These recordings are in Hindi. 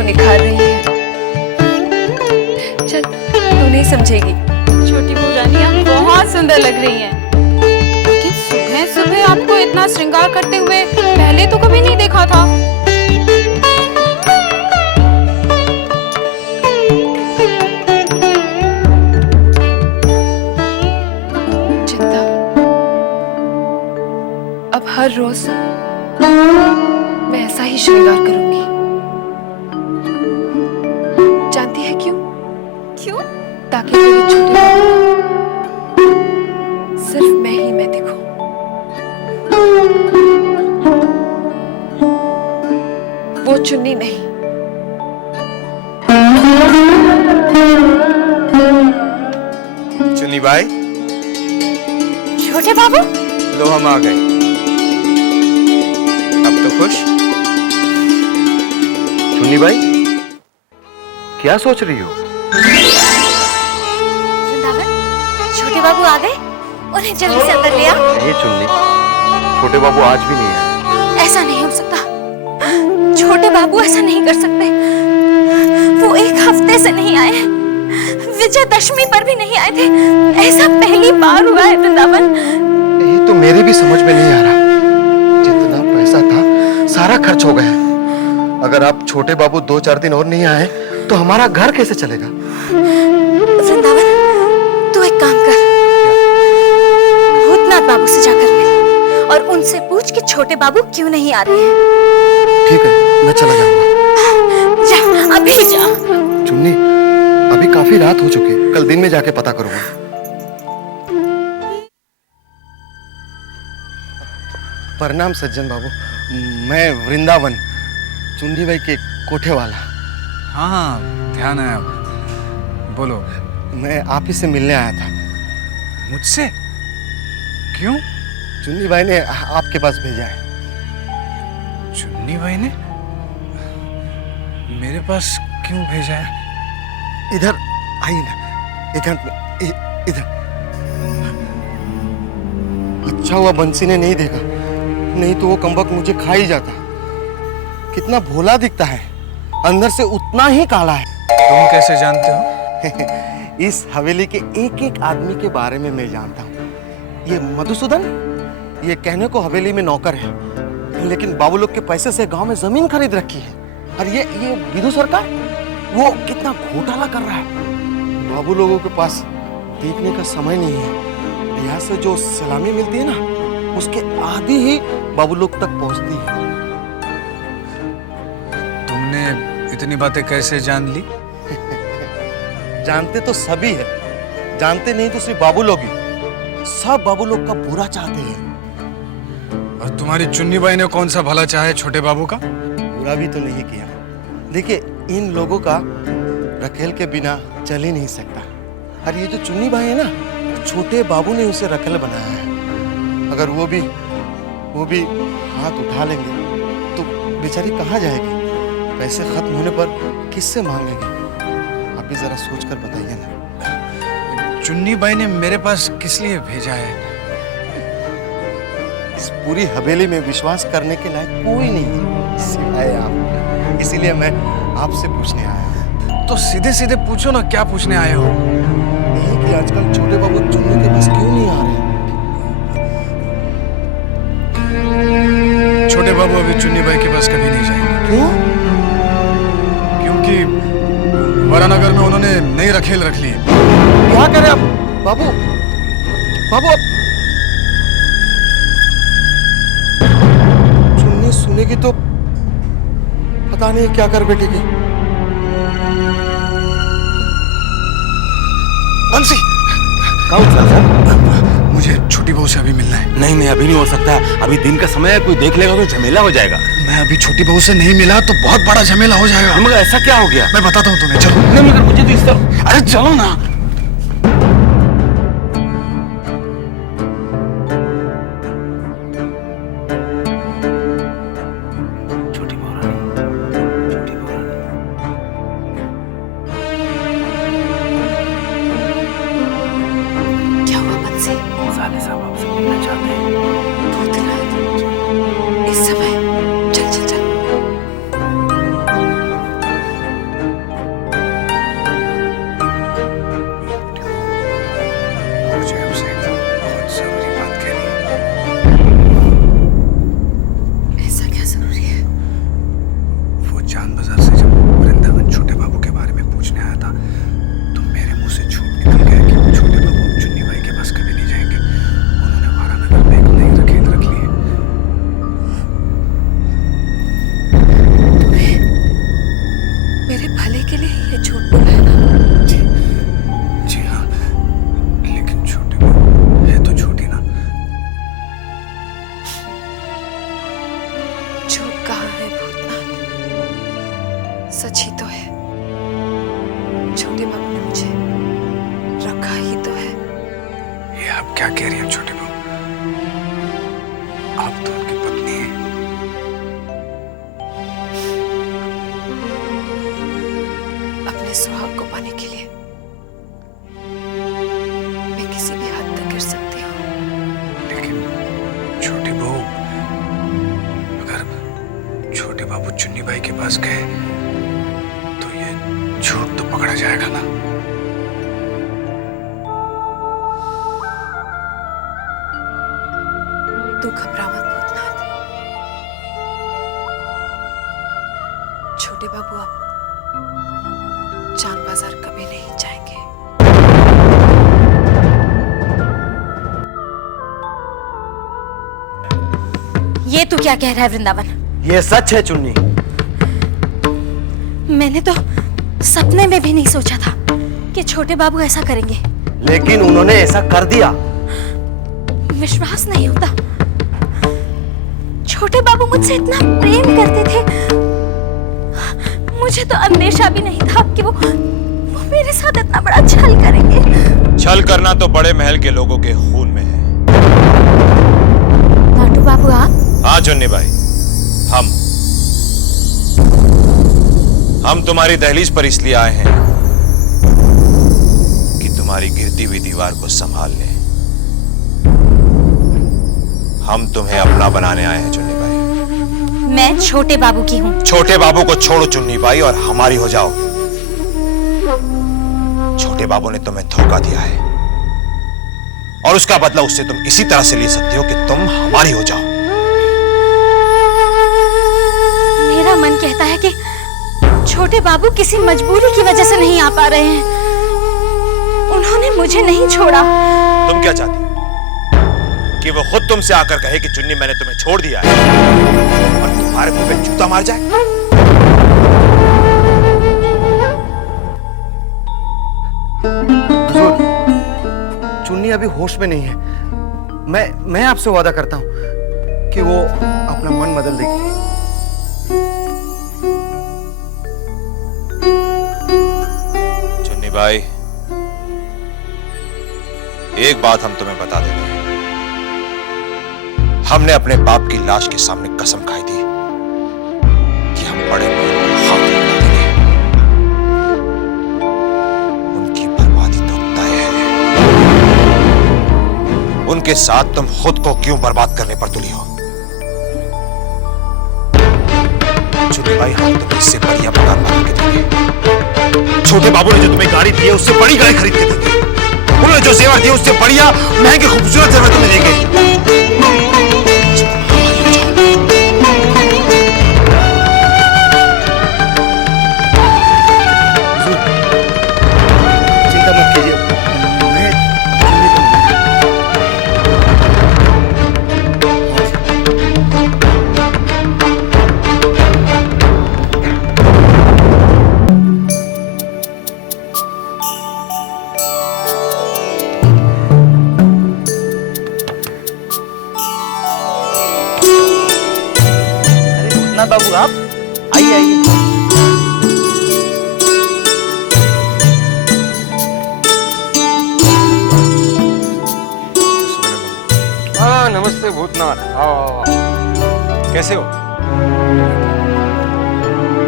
को निखार रही है। चल, तू नहीं समझेगी। छोटी बहू रानी, आप बहुत सुंदर लग रही हैं। लेकिन सुबह सुबह आपको इतना श्रृंगार करते हुए पहले तो कभी नहीं देखा था। चिंता, अब हर रोज मैं ऐसा ही श्रृंगार करूंगी। जानती है क्यों? क्यों? ताकि तेरे छोटे बाबू सिर्फ मैं दिखूं। वो चुन्नी नहीं। चुन्नी भाई, छोटे बाबू, लो हम आ गए। अब तो खुश? चुन्नी भाई, क्या सोच रही हो? वृंदावन, छोटे बाबू आ गए? उन्हें जल्दी से अंदर ले आ। नहीं चुन्नी, छोटे बाबू आज भी नहीं आए। ऐसा नहीं हो सकता। छोटे बाबू ऐसा नहीं कर सकते। वो एक हफ्ते से नहीं आए, विजयदशमी पर भी नहीं आए थे। ऐसा पहली बार हुआ है वृंदावन। ये तो मेरे भी समझ में नहीं आ रहा। जितना पैसा था सारा खर्च हो गया। अगर आप छोटे बाबू 2-4 दिन और नहीं आए तो हमारा घर कैसे चलेगा? वृंदावन, तू एक काम कर, भूतनाथ बाबू से जाकर मिल और उनसे पूछ कि छोटे बाबू क्यों नहीं आ रहे हैं। ठीक है, मैं चला जाऊंगा। जा, अभी जा। चुन्नी, अभी काफी रात हो चुकी है, कल दिन में जाके पता करूंगा। प्रणाम सज्जन बाबू, मैं वृंदावन, चुन्नी भाई के कोठे वाला। हाँ, ध्यान है। अब बोलो। मैं आप ही से मिलने आया था। मुझसे? क्यों? चुन्नी भाई ने आपके पास भेजा है। चुन्नी भाई ने मेरे पास क्यों भेजा है? इधर आइए ना, एकांत में, इधर। अच्छा हुआ बंसी ने नहीं देखा, नहीं तो वो कमबख्त मुझे खा ही जाता। कितना भोला दिखता है, अंदर से उतना ही काला है। तुम कैसे जानते हो? इस हवेली के एक एक आदमी के बारे में मैं जानता हूँ। ये मधुसूदन, ये कहने को हवेली में नौकर है, लेकिन बाबू लोग के पैसे से गांव में जमीन खरीद रखी है। और ये विधु सरकार, वो कितना घोटाला कर रहा है। बाबू लोगों के पास देखने का समय नहीं है। यहाँ से जो सलामी मिलती है ना, उसके आधी ही बाबू लोग तक पहुंचती है। तुमने इतनी बातें कैसे जान ली? जानते तो सभी है, जानते नहीं तो सिर्फ बाबू लोग ही। सब बाबू लोग का बुरा चाहते हैं। और तुम्हारी चुन्नी बाई ने कौन सा भला चाहे छोटे बाबू का? बुरा भी तो नहीं किया। देखिए, इन लोगों का रखेल के बिना चल ही नहीं सकता। और ये जो चुन्नी भाई है ना, छोटे बाबू ने उसे रखेल बनाया है। अगर वो भी हाथ उठा लेंगे तो बेचारी कहाँ जाएगी? पैसे खत्म होने पर किससे मांगेगी? आप भी जरा सोच कर बताइए ना। चुन्नी बाई ने मेरे पास किस लिए भेजा है? इस पूरी हवेली में विश्वास करने के लायक कोई नहीं है सिवाय आप। इसीलिए मैं आपसे पूछने आया हूँ। तो सीधे सीधे पूछो ना, क्या पूछने आए हो? नहीं कि आजकल छोटे बाबू चुन्नी के पास क्यों नहीं आ रहे? छोटे बाबू अभी चुन्नी बाई के पास कभी नहीं जाएंगे। क्यों? क्योंकि वरानगर में उन्होंने नई रखेल रख ली है। क्या करें आप? बाबू, बाबू, चुन्नी सुनेगी तो पता नहीं क्या कर बैठेगी। बंसी, कौन सा सर? मुझे छोटी बहू से अभी मिलना है। नहीं नहीं, अभी नहीं हो सकता। अभी दिन का समय है, कोई देख लेगा तो झमेला हो जाएगा। मैं अभी छोटी बहू से नहीं मिला तो बहुत बड़ा झमेला हो जाएगा। मगर ऐसा क्या हो गया? मैं बताता हूँ तुम्हें, चलो। नहीं मगर मुझे तो इस तरह, अरे चलो ना। क्या हुआ बंसी? साले साहब आपसे मिलना चाहते हैं। भूतनाथ, इस समय? चल चल चल। सच ही तो है, छोटे बाबू ने मुझे रखा ही तो है। ये आप क्या कह रही हैं छोटे बहू? आप तो उनकी पत्नी हैं। अपने सुहाग को पाने के लिए मैं किसी भी हद तक गिर सकती हूँ। लेकिन छोटी बहू, अगर छोटे बाबू चुन्नी बाई के पास गए तो ये झूठ तो पकड़ा जाएगा ना। तू घबरा मत भूतनाथ। छोटे बाबू अब चांद बाजार कभी नहीं जाएंगे। ये तू क्या कह रहा है वृंदावन? ये सच है चुन्नी। मैंने तो सपने में भी नहीं सोचा था कि छोटे बाबू ऐसा करेंगे। लेकिन उन्होंने ऐसा कर दिया। विश्वास नहीं होता। छोटे बाबू मुझसे इतना प्रेम करते थे, मुझे तो अंदेशा भी नहीं था कि वो मेरे साथ इतना बड़ा छल करेंगे। छल करना तो बड़े महल के लोगों के खून में है। नाटू बाबू आप? हाँ चुन्नी भाई, हम तुम्हारी दहलीज पर इसलिए आए हैं कि तुम्हारी गिरती हुई दीवार को संभाल लें। हम तुम्हें अपना बनाने आए हैं चुन्नी भाई। मैं छोटे बाबू की हूँ। छोटे बाबू को छोड़ो चुन्नी भाई और हमारी हो जाओ। छोटे बाबू ने तुम्हें धोखा दिया है और उसका बदला उससे तुम इसी तरह से ले सकते हो कि तुम हमारी हो जाओ। मेरा मन कहता है कि छोटे बाबू किसी मजबूरी की वजह से नहीं आ पा रहे हैं। उन्होंने मुझे नहीं छोड़ा। तुम क्या चाहती हो? कि वो खुद तुमसे आकर कहे कि चुन्नी मैंने तुम्हें छोड़ दिया है और तुम्हारे मुंह पे जूता मार जाए? हुजूर, चुन्नी अभी होश में नहीं है। मैं आपसे वादा करता हूं कि वो अपना मन बदल देगी। चुन्नी भाई, एक बात हम तुम्हें बता देते हैं। हमने अपने बाप की लाश के सामने कसम खाई थी कि हम बड़े महल को खाक में मिला देंगे। उनकी बर्बादी तो तय है। उनके साथ तुम खुद को क्यों बर्बाद करने पर तुली हो? चुन्नी भाई, हम तुम्हें इससे बढ़िया मकान बना के देंगे। छोटे बाबू ने जो तुम्हें गाड़ी दी है उससे बड़ी गाड़ी खरीद के देंगे। उन्होंने जो जेवर दिए उससे बढ़िया महंगे खूबसूरत जेवर तुम्हें देंगे। चिंता मत कीजिए, मैं बाबू आप आइए आइए। हाँ नमस्ते भूतनाथ, आओ। कैसे हो?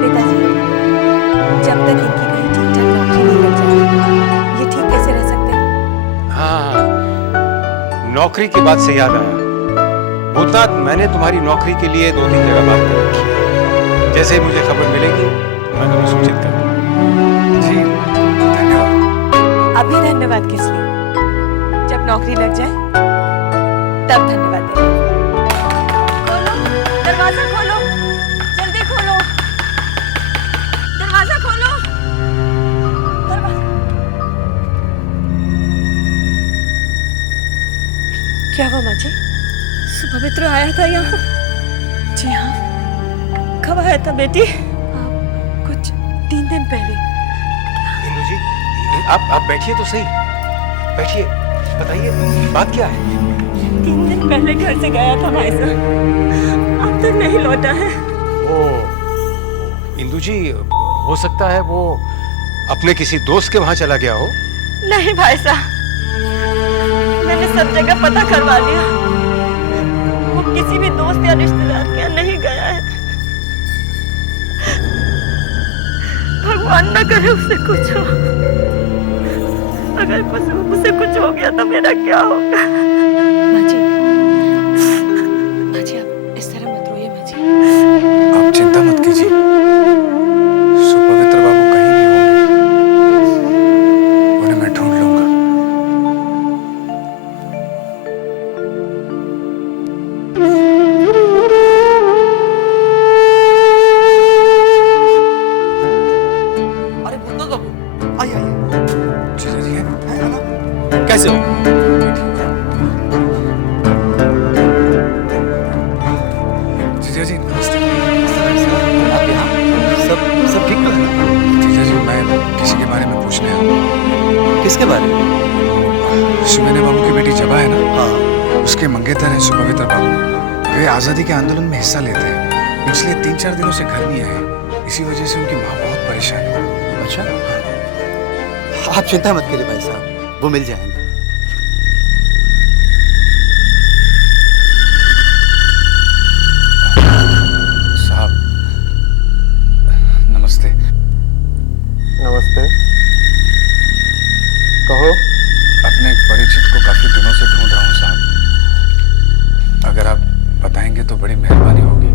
पिताजी, जब तक इनकी कहीं ठीक-ठाक नौकरी नहीं लग जाती, ये ठीक कैसे रह सकते हैं? हाँ, नौकरी की बात से याद आया। भूतनाथ, मैंने तुम्हारी नौकरी के लिए 2-3 जगह बात कर रखी है। जैसे ही मुझे खबर मिलेगी मैं तुम्हें सूचित कर दूंगा। जी धन्यवाद। अभी धन्यवाद किस लिए? जब नौकरी लग जाए तब धन्यवाद देना। खोलो, दरवाजा खोलो, जल्दी खोलो, दरवाजा खोलो, दरवाजा। क्या हुआ माँ जी? सुपवित्र आया था यहाँ? जी हाँ। कब आया था बेटी? कुछ 3 दिन पहले। इंदु जी, आप बैठिए तो सही। बैठिए, बताइए बात क्या है? 3 दिन पहले घर से गया था भाई साहब, अब तक नहीं लौटा है। ओ, इंदु जी, हो सकता है वो अपने किसी दोस्त के वहां चला गया हो। नहीं भाई साहब, मैंने सब जगह पता करवा लिया, वो किसी भी दोस्त या रिश्तेदार के यहाँ नहीं गया है। भगवान न करे उसे कुछ हो, अगर उसे कुछ हो गया तो मेरा क्या होगा। माँ जी आप इस तरह मत रोइए माँ जी। आप चिंता मत कीजिए, सुपवित्र बाबू कहीं भी होंगे, उन्हें मैं ढूंढ लूंगा। अरे भूतनाथ बाबू, आइए आइए। जीजा जी हैं? कैसे हो? जीजा जी नमस्ते। आप यहाँ सब ठीक तो है? जीजा जी मैं किसी के बारे में पूछने आया हूँ। किसके बारे में? सुमेने बाबू की बेटी जबा है ना, हाँ। उसके मंगेतर हैं सुपवित्र बाबू। वे आजादी के आंदोलन में हिस्सा लेते हैं, पिछले 3-4 दिनों से घर नहीं आए। इसी वजह से उनकी माँ बहुत परेशान है। अच्छा, आप चिंता मत करिए भाई साहब, वो मिल जाएंगे। साहब नमस्ते। नमस्ते, कहो। अपने एक परिचित को काफी दिनों से ढूंढ रहा हूँ साहब, अगर आप बताएंगे तो बड़ी मेहरबानी होगी।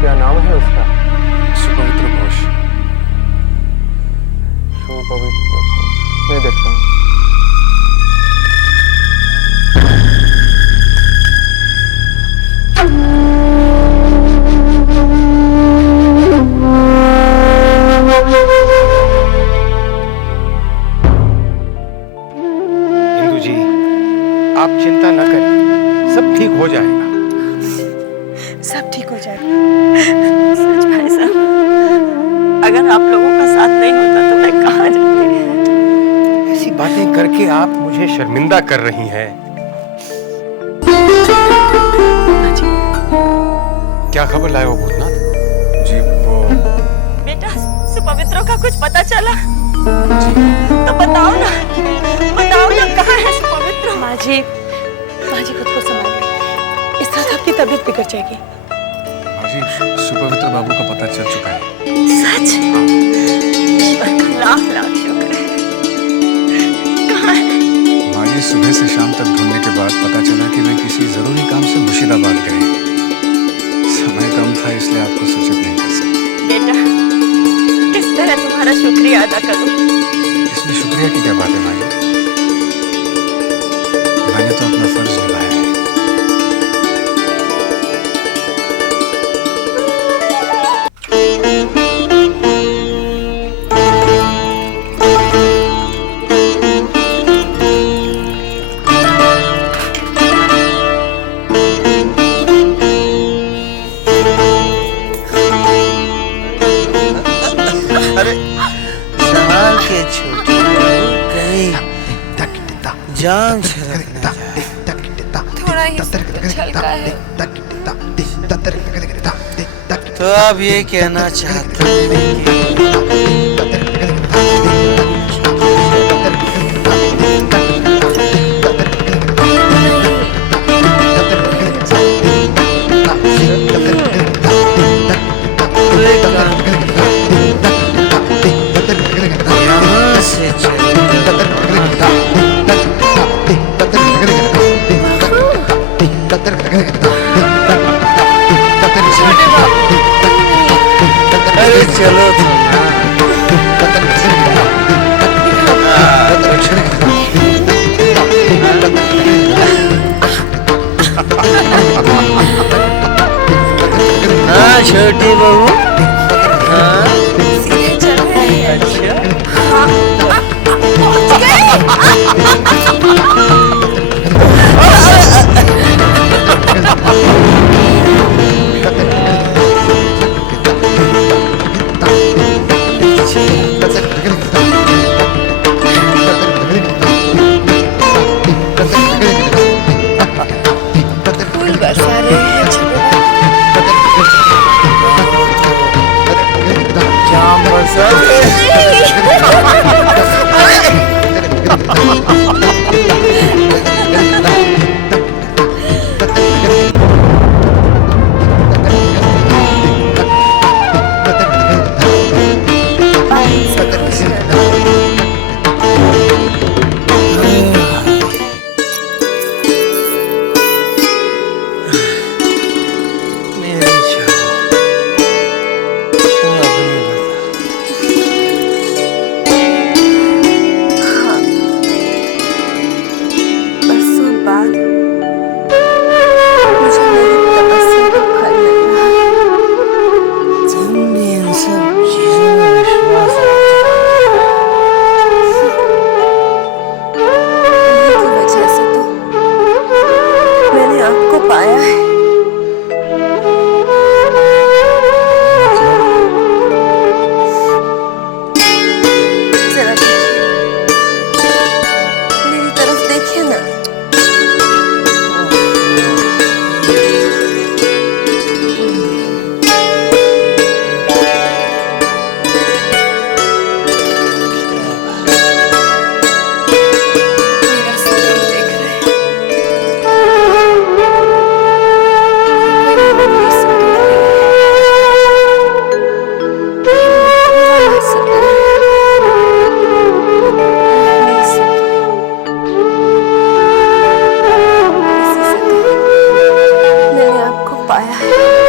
क्या नाम है उसका? सुपवित्र घोष। सुपवित्र, मैं देखता हूँ। इंदु जी, आप चिंता न करें, सब ठीक हो जाएगा। सब ठीक हो जाएगा। सच भाई साहब, अगर आप लोगों का साथ नहीं होता तो मैं कहाँ जाती। ऐसी बातें करके आप मुझे शर्मिंदा कर रही हैं। माँ जी, क्या खबर लाए हो भूतनाथ? जी वो बेटा सुपवित्रों का कुछ पता चला? तो बताओ ना कहाँ है सुपवित्र? माँ जी खुद को संभालिए, इस तरह आपकी तबीयत बिगड़ जाएगी। जी सुपवित्र बाबू का पता चल चुका है। सच? ईश्वर का लाख लाख शुक्र है। कहाँ है? माँ जी सुबह से शाम तक ढूंढने के बाद पता चला कि वे किसी जरूरी काम से मुर्शिदाबाद गए। समय कम था इसलिए आपको सूचित नहीं कर सके। बेटा किस तरह तुम्हारा शुक्रिया अदा करूं? इसमें शुक्रिया की क्या बात है माँ जी, मैंने तो अपना फर्ज निभाया है। अरे संभाल के छोटी कहीं जान छलकना थोड़ा ही छलका है। तो आप ये कहना चाहते हैं यहाँ से अरे चलो हाँ छोटी बहू, हाँ अच्छा फूल बरसा रहे हैं। बरसों बाद मुझे मेरी तपस्या का फल मिल रहा है। तुम भी इन सब चीजों में विश्वास इन्हीं की वजह से तो मैंने आपको पाया है। जरा देखिए, मेरी तरफ देखिए ना। मेरा सपना देख रहे हैं। कोई मामूली सपना नहीं है। बड़ा सपना है। नहीं सपना। इसी से तो मैंने आपको पाया है।